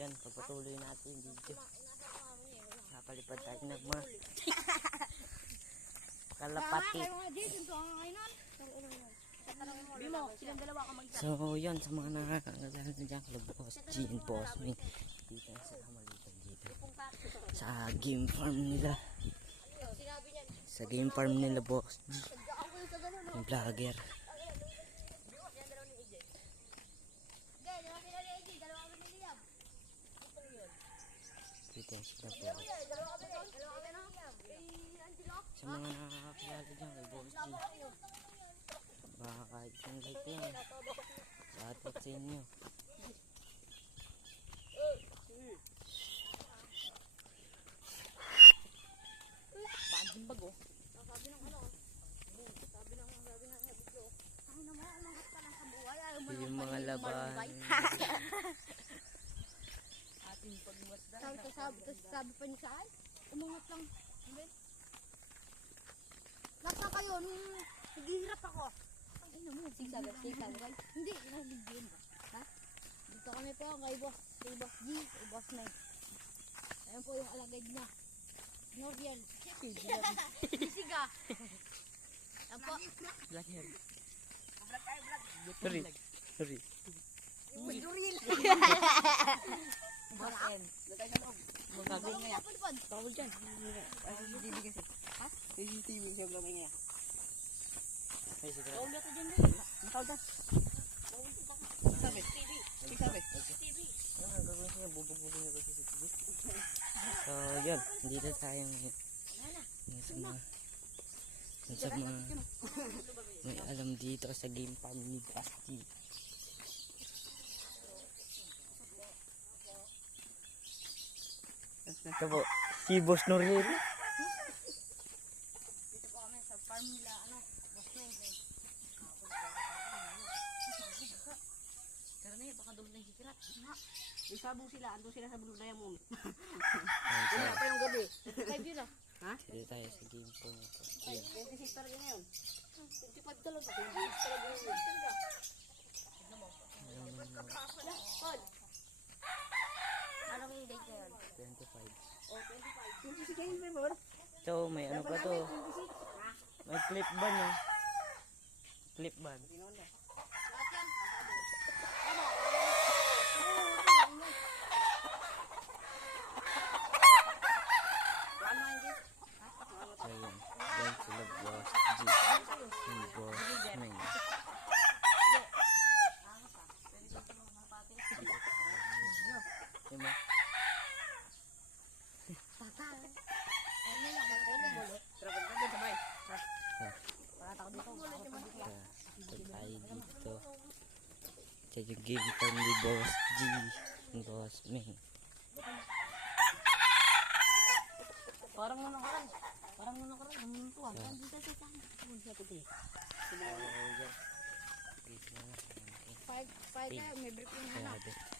yan, pagpatuloy natin dito. Napalipad tayo ng mga kalapati. So yun, sa mga nakakagalan dyan, Boss G and Boss Ming, dito sila malitan dito sa game farm nila. Sa game farm nila Boss G, yung vlogger. Dito sila po. Sa mga nakakakilala dyan kay Boss G, baka kahit isang like lang, sa atot sa inyo. Pansin bago. Sabi ng video. Ay naman, umangat ka lang sa buhay. Yung mga laban. Ating pagmasda. Sabi pa niya saan? Umangat lang. Nasa kayo, nung naghihirap ako. Ang ino mo, sigsag. Hindi, nahigyan ba? Ha? Dito kami po kay Boss G, kay Boss Ming. Ayan po yung alagad niya. Noriel. Bisiga. Ayan po. Black hair. Vlog tayo, vlog. Sorry. Duril. Boss M. Doon tayo sa loob. Magagawin nga yan. Bawal dyan. Ay, CCTV kasi. Ha? CCTV siya vlog nga. Ay, siguro. Bawal natin dyan din. Matawag dyan. Bawal ko baka. Sabi. CCTV. Ano ang gagawin siya? Bubog-bubog niya kasi sa TV. So, yun. Dito tayo ngayon. Sa mga may alam dito sa game farm ni Basti. Ito po, si Boss Noriel. Dito po kami sa farm nila, Boss Ming. Karami, baka doon lang sikirat. May sabong sila, andun sila sa Blue Diamond. Ayan, Wala pa yung gabi. Kay Bila. Ha? dito tayo sa game farm nito. 26 talaga ngayon. 25 talaga. 26 talaga ngayon. Anong yung date ngayon? 25. O, 25. 26 ngayon, Memor. So, may ano pa to? May clip ban oh. Clip ban. So, yun. Yan sila Boss G. Yung Boss Ming. Yung mga tayo dito. Ito yung game farm ni Boss G. Yung Boss Ming. Parang nanakaran. Namuntuan. Dito sa tanong. Sa puti. Five kayo, may briefing na. Kaya